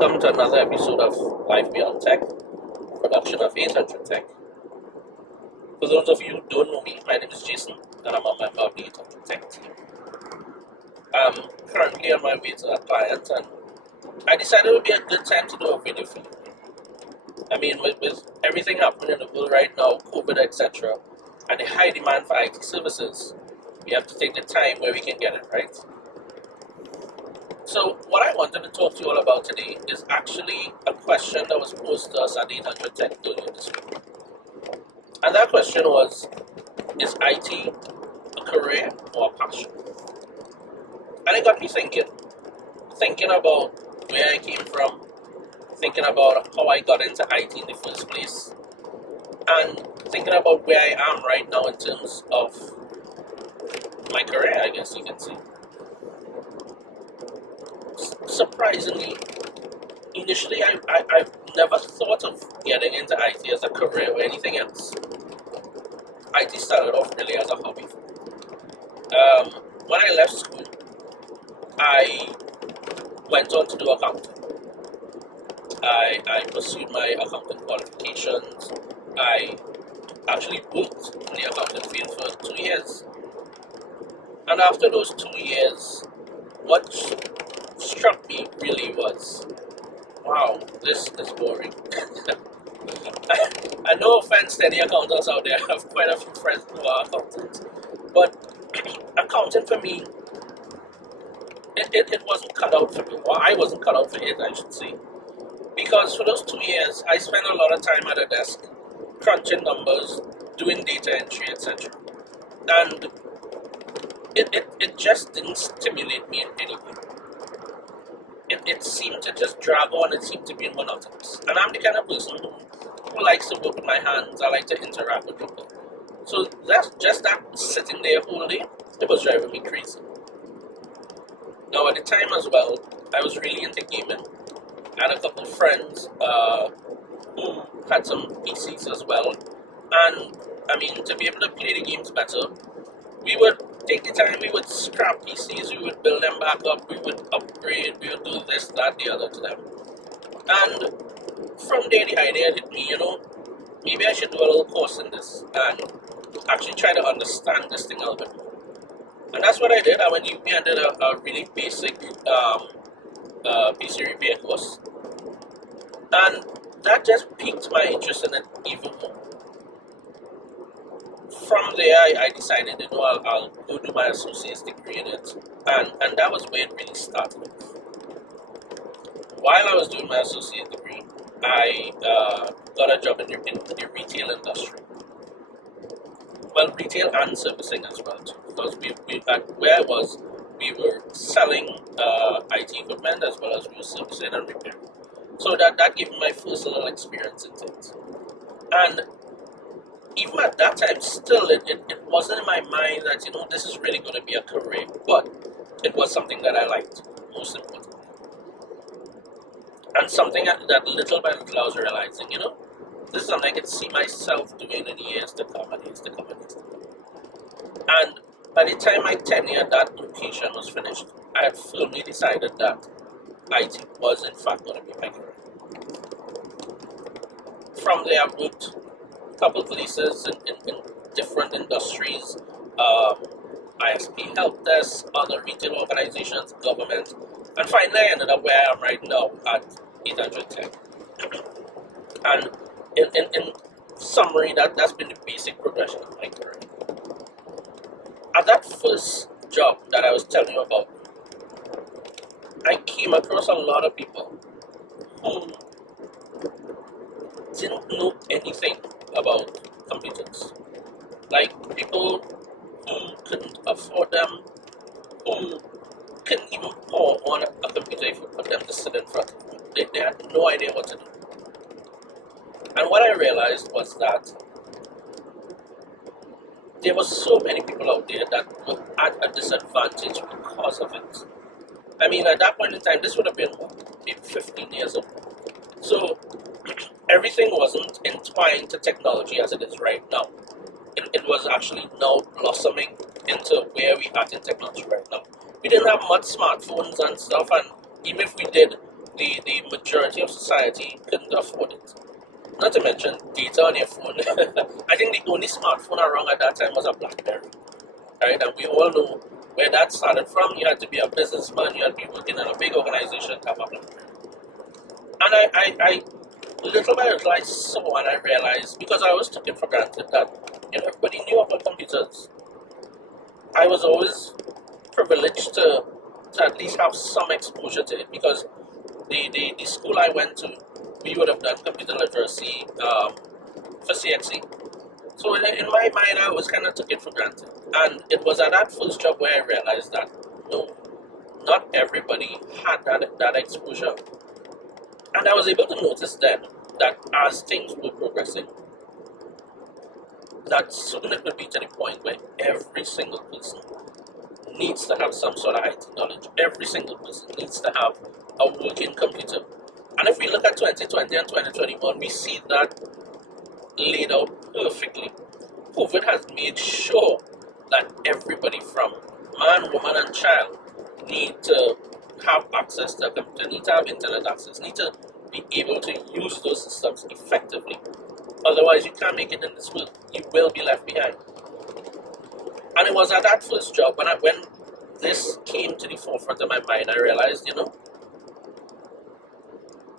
welcome to another episode of Life Beyond Tech, production of 800 Tech. For those of you who don't know me, my name is Jason, and I'm a member of the 800 Tech team. I'm currently on my way to a client, and I decided it would be a good time to do a video for you. I mean, with everything happening in the world right now, COVID, etc., and the high demand for IT services, we have to take the time where we can get it, right? So what I wanted to talk to you all about today is actually a question that was posed to us at 800 Tech earlier this week. And that question was, is IT a career or a passion? And it got me thinking about where I came from, thinking about how I got into IT in the first place, and thinking about where I am right now in terms of my career, I guess you can say. Surprisingly, initially I've never thought of getting into IT as a career or anything else. IT started off really as a hobby. When I left school, I went on to do accounting. I pursued my accounting qualifications. I actually worked in the accounting field for 2 years. And after those 2 years, what struck me really was, wow, this is boring. And no offense to any accountants out there, I have quite a few friends who are accountants, but accounting for me, it wasn't cut out for me, or I wasn't cut out for it, I should say, because for those 2 years, I spent a lot of time at a desk, crunching numbers, doing data entry, etc. And it just didn't stimulate me in any way. It seemed to just drag on, it seemed to be monotonous. And I'm the kind of person who likes to work with my hands, I like to interact with people. So that's just that sitting there whole day, it was driving me crazy. Now at the time as well, I was really into gaming. I had a couple of friends who had some PCs as well. And I mean, to be able to play the games better, we would take the time, we would scrap PCs, we would build them back up, we would upgrade, we would do this, that, the other to them. And from there the idea hit me, maybe I should do a little course in this and actually try to understand this thing a little bit more. And that's what I did. I went to UP and did a really basic PC repair course. And that just piqued my interest in it even more. From there, I decided, I'll go do my associate's degree in it, and that was where it really started. While I was doing my associate's degree, I got a job in the retail industry. Well, retail and servicing as well, too, because we at where I was, we were selling IT equipment as well as we were servicing and repairing. So that gave me my first little experience in it. And even at that time, still, it wasn't in my mind that, this is really going to be a career, but it was something that I liked, most importantly. And something that little by little I was realizing, this is something I could see myself doing in years to come and years to come and years to come. And by the time my tenure at that location was finished, I had firmly decided that IT was in fact going to be my career. From there, I worked couple places in different industries, ISP help desk, other retail organizations, government, and finally I ended up where I am right now at 800 Tech. And in summary, that's been the basic progression of my career. At that first job that I was telling you about, I came across a lot of people who didn't know anything about computers. Like people who couldn't afford them, who couldn't even power on a computer if you put them to sit in front of them. They had no idea what to do. And what I realized was that there were so many people out there that were at a disadvantage because of it. I mean, at that point in time, this would have been maybe 15 years ago. So everything wasn't entwined to technology as it is right now. It was actually now blossoming into where we are in technology right now. We didn't have much smartphones and stuff, and even if we did, the majority of society couldn't afford it. Not to mention data on your phone. I think the only smartphone around at that time was a BlackBerry, right? And we all know where that started from. You had to be a businessman, you had to be working in a big organization to have a BlackBerry. And I little by little, I saw and I realized, because I always took it for granted that everybody knew about computers. I was always privileged to at least have some exposure to it, because the school I went to, we would have done computer literacy for CXC. So in my mind, I always kind of took it for granted. And it was at that first job where I realized that no, not everybody had that exposure. And I was able to notice then that as things were progressing, that soon it would be to the point where every single person needs to have some sort of IT knowledge. Every single person needs to have a working computer. And if we look at 2020 and 2021, we see that laid out perfectly. COVID has made sure that everybody from man, woman, and child need to have access to a computer, need to have internet access, need to be able to use those systems effectively. Otherwise, you can't make it in this world. You will be left behind. And it was at that first job when this came to the forefront of my mind, I realized,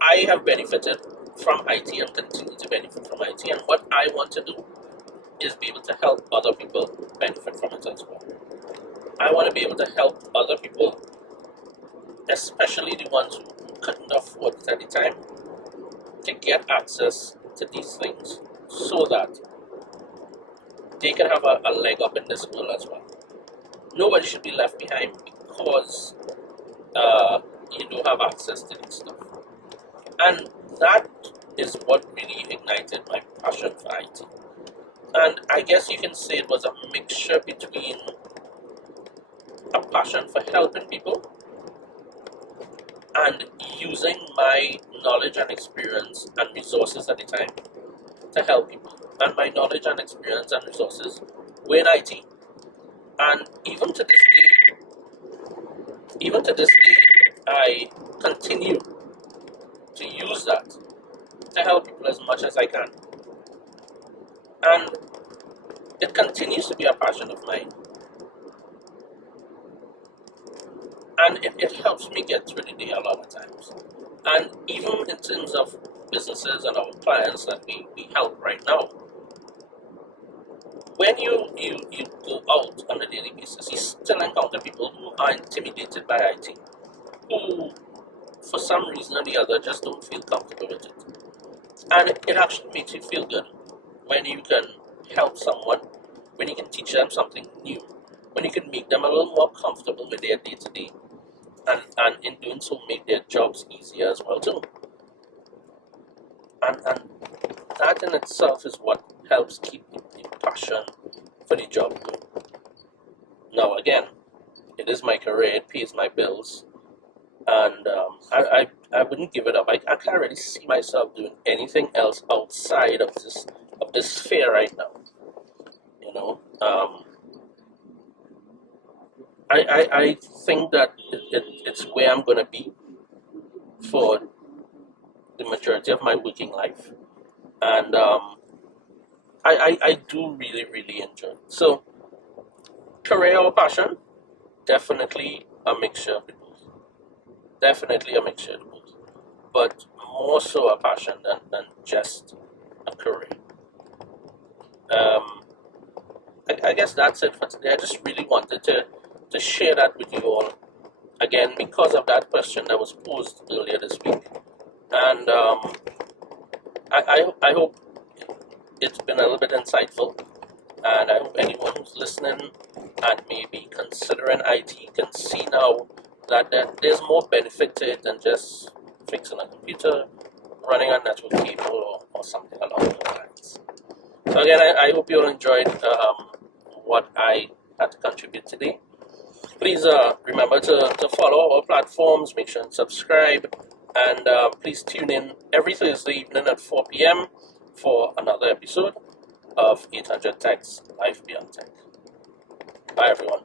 I have benefited from IT and continue to benefit from IT. And what I want to do is be able to help other people benefit from it as well. I want to be able to help other people, especially the ones who couldn't afford it at the time, to get access to these things so that they can have a leg up in this world as well. Nobody should be left behind because you don't have access to this stuff. And that is what really ignited my passion for IT. And I guess you can say it was a mixture between a passion for helping people and using my knowledge and experience and resources at the time to help people. And my knowledge and experience and resources were in IT. And even to this day, I continue to use that to help people as much as I can. And it continues to be a passion of mine. And it helps me get through the day a lot of times. And even in terms of businesses and our clients that we help right now, when you go out on a daily basis, you still encounter people who are intimidated by IT, who for some reason or the other just don't feel comfortable with it. And it actually makes you feel good when you can help someone, when you can teach them something new, when you can make them a little more comfortable with their day-to-day, and in doing so make their jobs easier as well too. And that in itself is what helps keep the passion for the job going. Now again, it is my career, it pays my bills, and I wouldn't give it up. I can't really see myself doing anything else outside of this sphere right now. I think that it's where I'm going to be for the majority of my working life. And I do really, really enjoy it. So, career or passion? Definitely a mixture of the both. Definitely a mixture of the both. But more so a passion than just a career. I guess that's it for today. I just really wanted to share that with you all. Again, because of that question that was posed earlier this week. And I hope it's been a little bit insightful. And I hope anyone who's listening and maybe considering IT can see now that there's more benefit to it than just fixing a computer, running a network cable, or something along those lines. So again, I hope you all enjoyed what I had to contribute today. Please remember to follow our platforms, make sure and subscribe, and please tune in every Thursday evening at 4 p.m. for another episode of 800 Tech's Life Beyond Tech. Bye everyone.